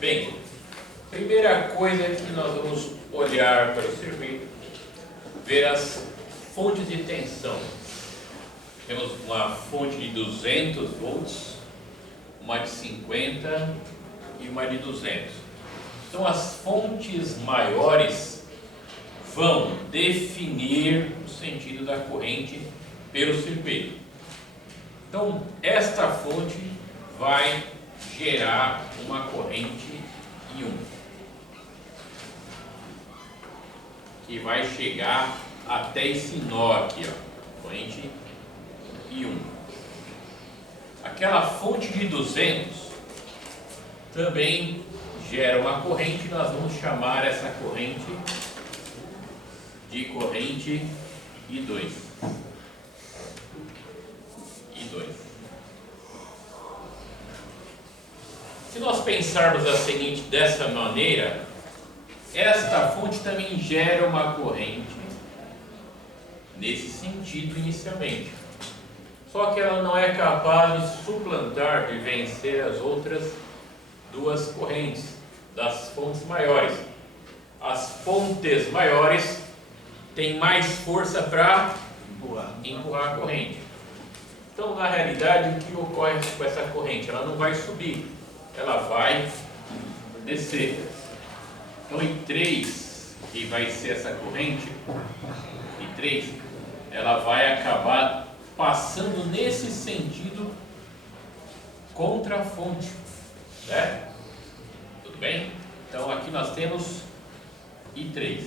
Bem, primeira coisa que nós vamos olhar para o circuito, ver as fontes de tensão. Temos uma fonte de 200 volts, uma de 50 e uma de 200. Então as fontes maiores vão definir o sentido da corrente pelo circuito. Então esta fonte vai gerar uma corrente I1, que vai chegar até esse nó aqui, ó, corrente I1. Aquela fonte de 200 também gera uma corrente, nós vamos chamar essa corrente de corrente I2. Se nós pensarmos dessa maneira, esta fonte também gera uma corrente nesse sentido inicialmente. Só que ela não é capaz de suplantar, de vencer as outras duas correntes das fontes maiores. As fontes maiores têm mais força para empurrar a corrente. Então, na realidade, o que ocorre com essa corrente? Ela não vai subir, ela vai descer. Então, I3, que vai ser essa corrente, I3, ela vai acabar passando nesse sentido contra a fonte, certo? Tudo bem? Então, aqui nós temos I3.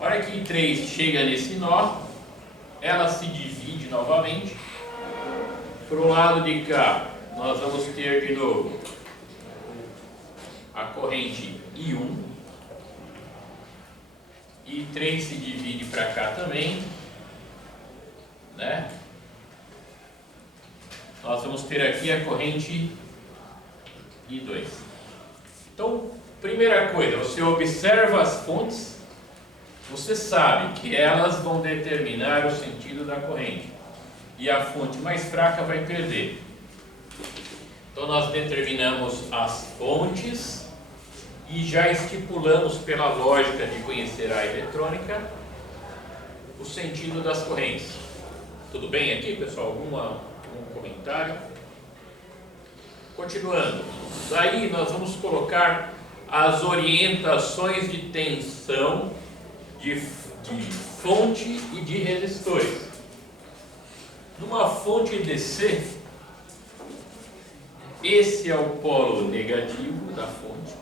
A hora que I3 chega nesse nó, ela se divide novamente. Para o lado de cá, nós vamos ter de novo a corrente I1. I3 se divide para cá também, né? Nós vamos ter aqui a corrente I2. Então, primeira coisa, você observa as fontes, você sabe que elas vão determinar o sentido da corrente. E a fonte mais fraca vai perder. Então nós determinamos as fontes e já estipulamos pela lógica de conhecer a eletrônica o sentido das correntes. Tudo bem aqui, pessoal? Algum comentário? Continuando. Daí nós vamos colocar as orientações de tensão de fonte e de resistores. Numa fonte DC, esse é o polo negativo da fonte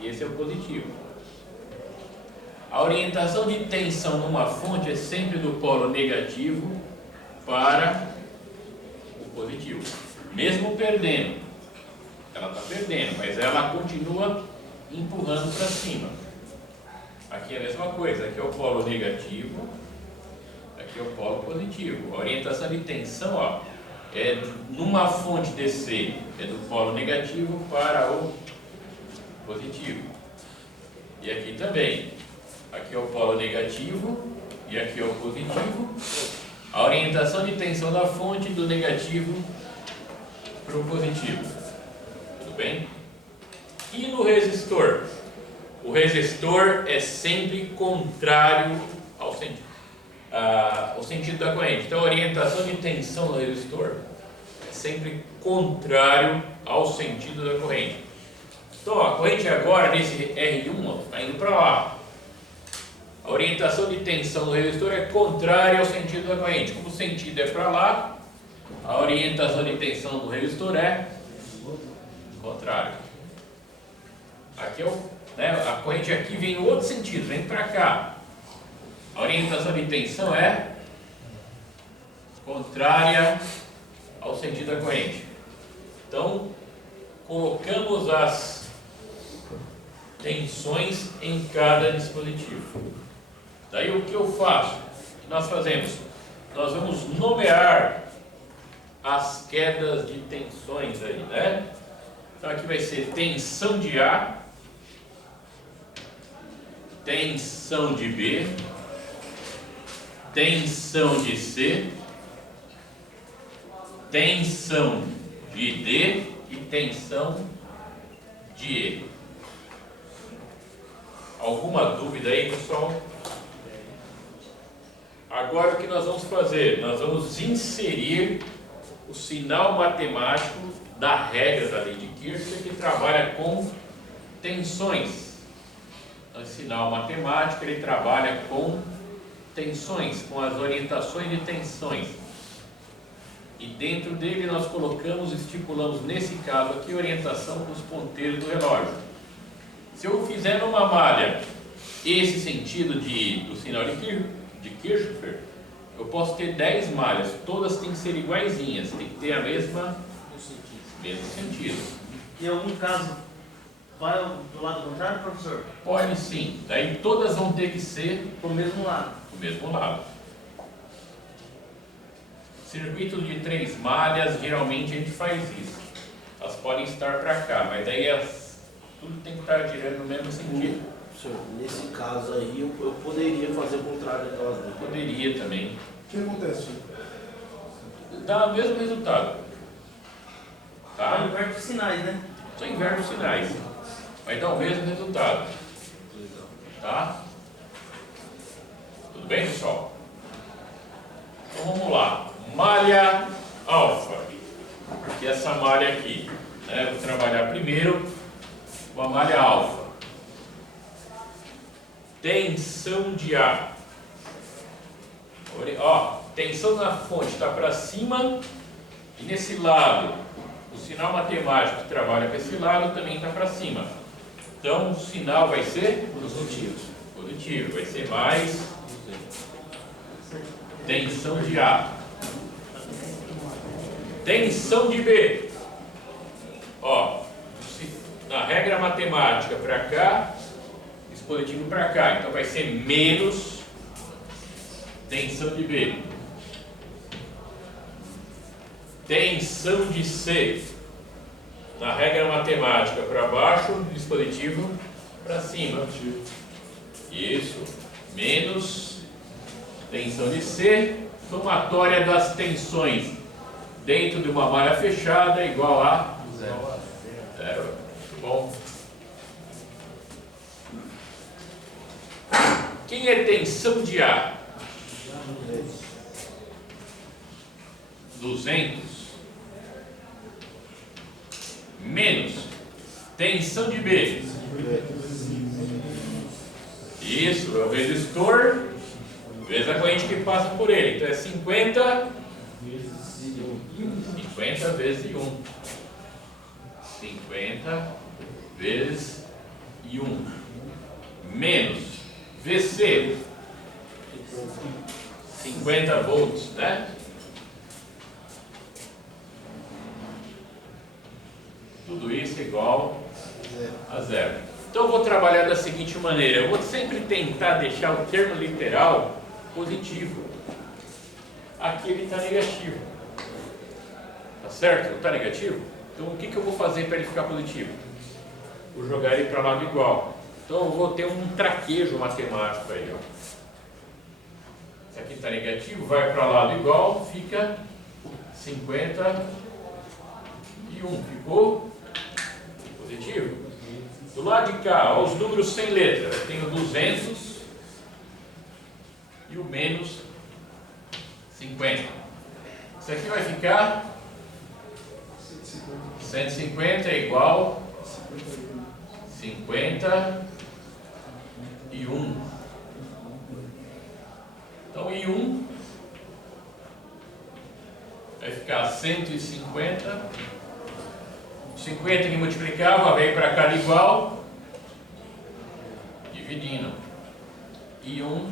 e esse é o positivo. A orientação de tensão numa fonte é sempre do polo negativo para o positivo. Mesmo perdendo, ela está perdendo, mas ela continua empurrando para cima. Aqui é a mesma coisa, aqui é o polo negativo, aqui é o polo positivo. A orientação de tensão, ó, numa fonte DC é do polo negativo para o positivo. E aqui também. Aqui é o polo negativo e aqui é o positivo. A orientação de tensão da fonte do negativo para o positivo. Tudo bem? E no resistor? O resistor é sempre contrário ao sentido da corrente. Então a orientação de tensão do resistor é sempre contrário ao sentido da corrente. Então a corrente agora nesse R1 está indo para lá. A orientação de tensão do resistor é contrária ao sentido da corrente. Como o sentido é para lá, a orientação de tensão do resistor é contrária. Aqui a corrente aqui vem no outro sentido, vem para cá. A orientação de tensão é contrária ao sentido da corrente. Então, colocamos as tensões em cada dispositivo. Daí o que eu faço? O que nós fazemos? Nós vamos nomear as quedas de tensões aí, né? Então aqui vai ser tensão de A, tensão de B, tensão de C, tensão de D e tensão de E. Alguma dúvida aí, pessoal? Agora o que nós vamos fazer? Nós vamos inserir o sinal matemático da regra da lei de Kirchhoff, que trabalha com tensões. O sinal matemático, ele trabalha com tensões, com as orientações de tensões. E dentro dele nós colocamos, estipulamos nesse caso aqui, a orientação dos ponteiros do relógio. Se eu fizer numa malha esse sentido do sinal de Kirchhoff, eu posso ter 10 malhas, todas têm que ser iguaizinhas, tem que ter a mesmo sentido. Em algum caso, vai do lado contrário, professor? Pode sim, daí todas vão ter que ser Pro mesmo lado. do mesmo lado. Circuitos de 3 malhas, geralmente a gente faz isso. Elas podem estar para cá, mas daí tudo tem que estar girando no mesmo sentido. Senhor, nesse caso aí, eu poderia fazer o contrário daquelas duas. Poderia também. O que acontece? Dá o mesmo resultado. Tá? Inverte os sinais, né? Só inverte os sinais. Vai dar o mesmo resultado. Tá? Tudo bem, pessoal? Então vamos lá. Malha alfa. Que é essa malha aqui. Né? Eu vou trabalhar primeiro com a malha alfa. Tensão de A. Ó, tensão na fonte está para cima e nesse lado, o sinal matemático que trabalha com esse lado também está para cima. Então o sinal vai ser positivo. Positivo, vai ser mais tensão de A. Tensão de B. Ó, na regra matemática para cá, positivo para cá, então vai ser menos tensão de B. Tensão de C. Na regra matemática para baixo, dispositivo para cima. Isso. Menos tensão de C, somatória das tensões dentro de uma malha fechada igual a zero. Bom. Quem é tensão de A? 200 menos tensão de B. Isso, é o resistor vezes a corrente que passa por ele. Então é 50 vezes 1. 50 vezes 1 menos VC, 50 volts, né? Tudo isso igual a zero. Então eu vou trabalhar da seguinte maneira. Eu vou sempre tentar deixar o termo literal positivo. Aqui ele está negativo. Tá certo? Não está negativo? Então o que eu vou fazer para ele ficar positivo? Vou jogar ele para o lado igual. Então eu vou ter um traquejo matemático aí, ó. Esse aqui está negativo, vai para o lado igual, fica 51. Ficou positivo? Do lado de cá, ó, os números sem letra. Eu tenho 200 e o menos 50. Isso aqui vai ficar 150 é igual 51. Então, I1 vai ficar 150. 50 que multiplicava, veio para cá de igual, dividindo. I1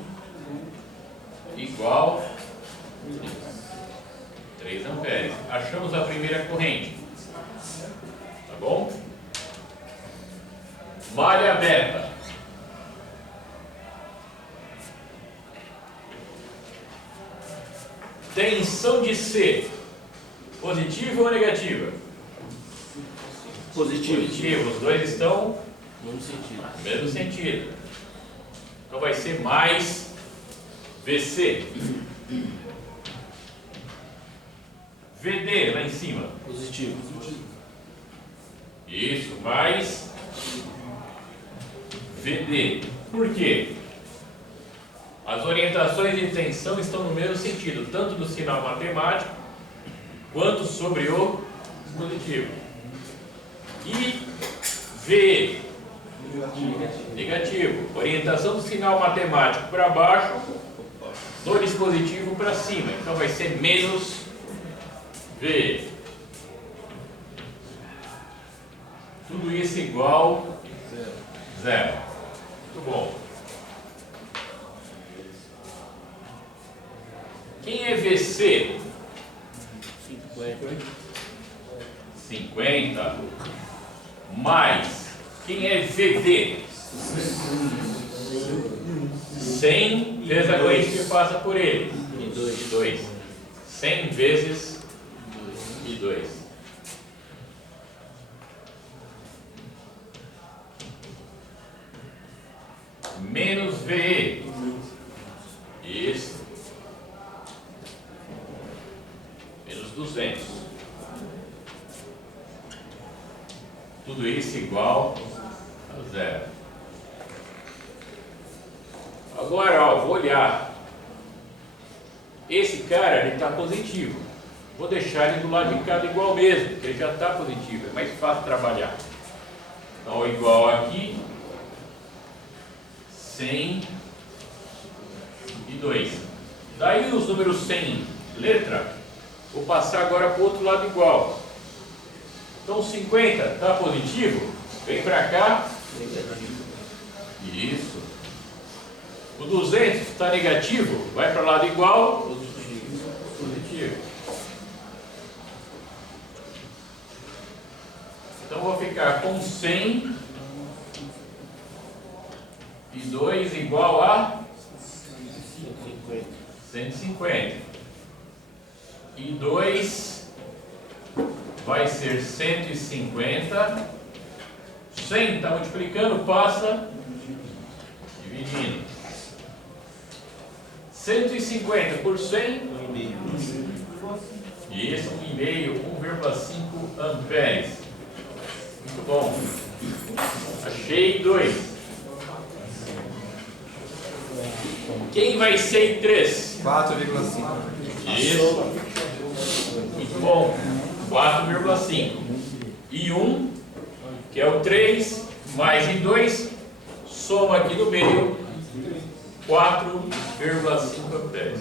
igual 3 amperes. Achamos a primeira corrente. Tá bom? Malha beta. Tensão de C. Positiva ou negativa? Positivo. Positivo. Os dois estão No mesmo sentido. no mesmo sentido. Então vai ser mais VC. VD lá em cima. Positivo. Isso, mais VD. Por quê? As orientações de tensão estão no mesmo sentido, tanto do sinal matemático quanto sobre o dispositivo. E V negativo, orientação do sinal matemático para baixo, do dispositivo para cima. Então vai ser menos V. Tudo isso igual zero. Muito bom. Quem é VC? 50. Mais. Quem é VD? 100 vezes a corrente que passa por ele. E 2. 100 vezes e 2. Menos VE. Isso. Menos 200. Tudo isso igual a zero. Agora, ó, vou olhar. Esse cara, ele está positivo. Vou deixar ele do lado de cá igual mesmo, porque ele já está positivo. É mais fácil trabalhar. Então, igual aqui. 102. Daí os números sem letra, vou passar agora para o outro lado igual. Então 50 está positivo, vem para cá. Isso. O 200 está negativo, vai para o lado igual. Positivo. Então vou ficar com 100 e 2 igual a 150. E 2 vai ser 150. 100 está multiplicando, passa dividindo. 150 por 100. Isso, 1,5, 1,5 amperes. Muito bom. Achei 2. Quem vai ser em 3? 4,5. Isso. Muito bom. 4,5. E 1, que é o 3, mais e 2, soma aqui no meio, 4,5 amperes.